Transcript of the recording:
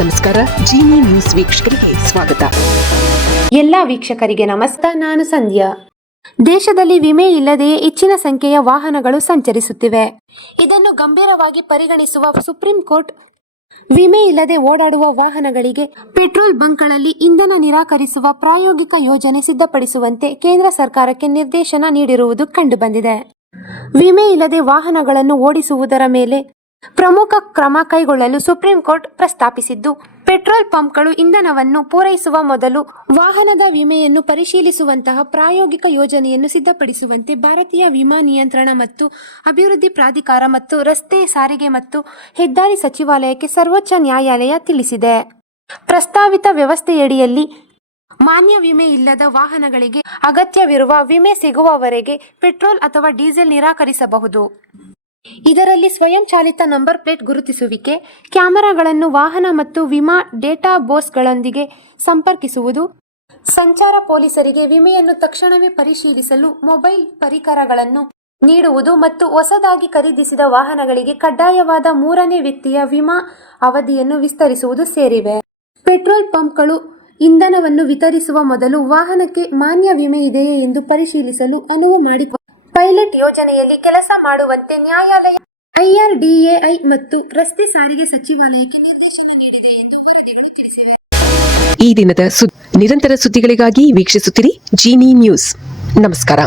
ನಮಸ್ಕಾರ. ಜೀನಿ ನ್ಯೂಸ್ ವೀಕ್ಷಕರಿಗೆ ಸ್ವಾಗತ. ಎಲ್ಲ ವೀಕ್ಷಕರಿಗೆ ನಮಸ್ಕಾರ. ನಾನು ಸಂಧ್ಯಾ. ದೇಶದಲ್ಲಿ ವಿಮೆ ಇಲ್ಲದೆಯೇ ಹೆಚ್ಚಿನ ಸಂಖ್ಯೆಯ ವಾಹನಗಳು ಸಂಚರಿಸುತ್ತಿವೆ. ಇದನ್ನು ಗಂಭೀರವಾಗಿ ಪರಿಗಣಿಸುವ ಸುಪ್ರೀಂ ಕೋರ್ಟ್ ವಿಮೆ ಇಲ್ಲದೆ ಓಡಾಡುವ ವಾಹನಗಳಿಗೆ ಪೆಟ್ರೋಲ್ ಬಂಕ್ಗಳಲ್ಲಿ ಇಂಧನ ನಿರಾಕರಿಸುವ ಪ್ರಾಯೋಗಿಕ ಯೋಜನೆ ಸಿದ್ಧಪಡಿಸುವಂತೆ ಕೇಂದ್ರ ಸರ್ಕಾರಕ್ಕೆ ನಿರ್ದೇಶನ ನೀಡಿರುವುದು ಕಂಡುಬಂದಿದೆ. ವಿಮೆ ಇಲ್ಲದೆ ವಾಹನಗಳನ್ನು ಓಡಿಸುವುದರ ಮೇಲೆ ಪ್ರಮುಖ ಕ್ರಮ ಕೈಗೊಳ್ಳಲು ಸುಪ್ರೀಂ ಕೋರ್ಟ್ ಪ್ರಸ್ತಾಪಿಸಿದ್ದು, ಪೆಟ್ರೋಲ್ ಪಂಪ್ಗಳು ಇಂಧನವನ್ನು ಪೂರೈಸುವ ಮೊದಲು ವಾಹನದ ವಿಮೆಯನ್ನು ಪರಿಶೀಲಿಸುವಂತಹ ಪ್ರಾಯೋಗಿಕ ಯೋಜನೆಯನ್ನು ಸಿದ್ಧಪಡಿಸುವಂತೆ ಭಾರತೀಯ ವಿಮಾ ನಿಯಂತ್ರಣ ಮತ್ತು ಅಭಿವೃದ್ಧಿ ಪ್ರಾಧಿಕಾರ ಮತ್ತು ರಸ್ತೆ ಸಾರಿಗೆ ಮತ್ತು ಹೆದ್ದಾರಿ ಸಚಿವಾಲಯಕ್ಕೆ ಸರ್ವೋಚ್ಚ ನ್ಯಾಯಾಲಯ ತಿಳಿಸಿದೆ. ಪ್ರಸ್ತಾವಿತ ವ್ಯವಸ್ಥೆಯಡಿಯಲ್ಲಿ ಮಾನ್ಯ ವಿಮೆ ಇಲ್ಲದ ವಾಹನಗಳಿಗೆ ಅಗತ್ಯವಿರುವ ವಿಮೆ ಸಿಗುವವರೆಗೆ ಪೆಟ್ರೋಲ್ ಅಥವಾ ಡೀಸೆಲ್ ನಿರಾಕರಿಸಬಹುದು. ಇದರಲ್ಲಿ ಸ್ವಯಂಚಾಲಿತ ನಂಬರ್ ಪ್ಲೇಟ್ ಗುರುತಿಸುವಿಕೆ, ಕ್ಯಾಮೆರಾಗಳನ್ನು ವಾಹನ ಮತ್ತು ವಿಮಾ ಡೇಟಾಬೇಸ್ಗಳೊಂದಿಗೆ ಸಂಪರ್ಕಿಸುವುದು, ಸಂಚಾರ ಪೊಲೀಸರಿಗೆ ವಿಮೆಯನ್ನು ತಕ್ಷಣವೇ ಪರಿಶೀಲಿಸಲು ಮೊಬೈಲ್ ಪರಿಕರಗಳನ್ನು ನೀಡುವುದು ಮತ್ತು ಹೊಸದಾಗಿ ಖರೀದಿಸಿದ ವಾಹನಗಳಿಗೆ ಕಡ್ಡಾಯವಾದ 3ನೇ ವ್ಯಕ್ತಿಯ ವಿಮಾ ಅವಧಿಯನ್ನು ವಿಸ್ತರಿಸುವುದು ಸೇರಿವೆ. ಪೆಟ್ರೋಲ್ ಪಂಪ್ಗಳು ಇಂಧನವನ್ನು ವಿತರಿಸುವ ಮೊದಲು ವಾಹನಕ್ಕೆ ಮಾನ್ಯ ವಿಮೆ ಇದೆಯೇ ಎಂದು ಪರಿಶೀಲಿಸಲು ಅನುವು ಮಾಡಿಕೊಡುವ ಪೈಲಟ್ ಯೋಜನೆಯಲ್ಲಿ ಕೆಲಸ ಮಾಡುವಂತೆ ನ್ಯಾಯಾಲಯ IRDAI ಮತ್ತು ರಸ್ತೆ ಸಾರಿಗೆ ಸಚಿವಾಲಯಕ್ಕೆ ನಿರ್ದೇಶನ ನೀಡಿದೆ ಎಂದು ವರದಿಗಳು ತಿಳಿಸಿವೆ. ಈ ದಿನದ ನಿರಂತರ ಸುದ್ದಿಗಳಿಗಾಗಿ ವೀಕ್ಷಿಸುತ್ತಿರಿ ಜೀನಿ ನ್ಯೂಸ್. ನಮಸ್ಕಾರ.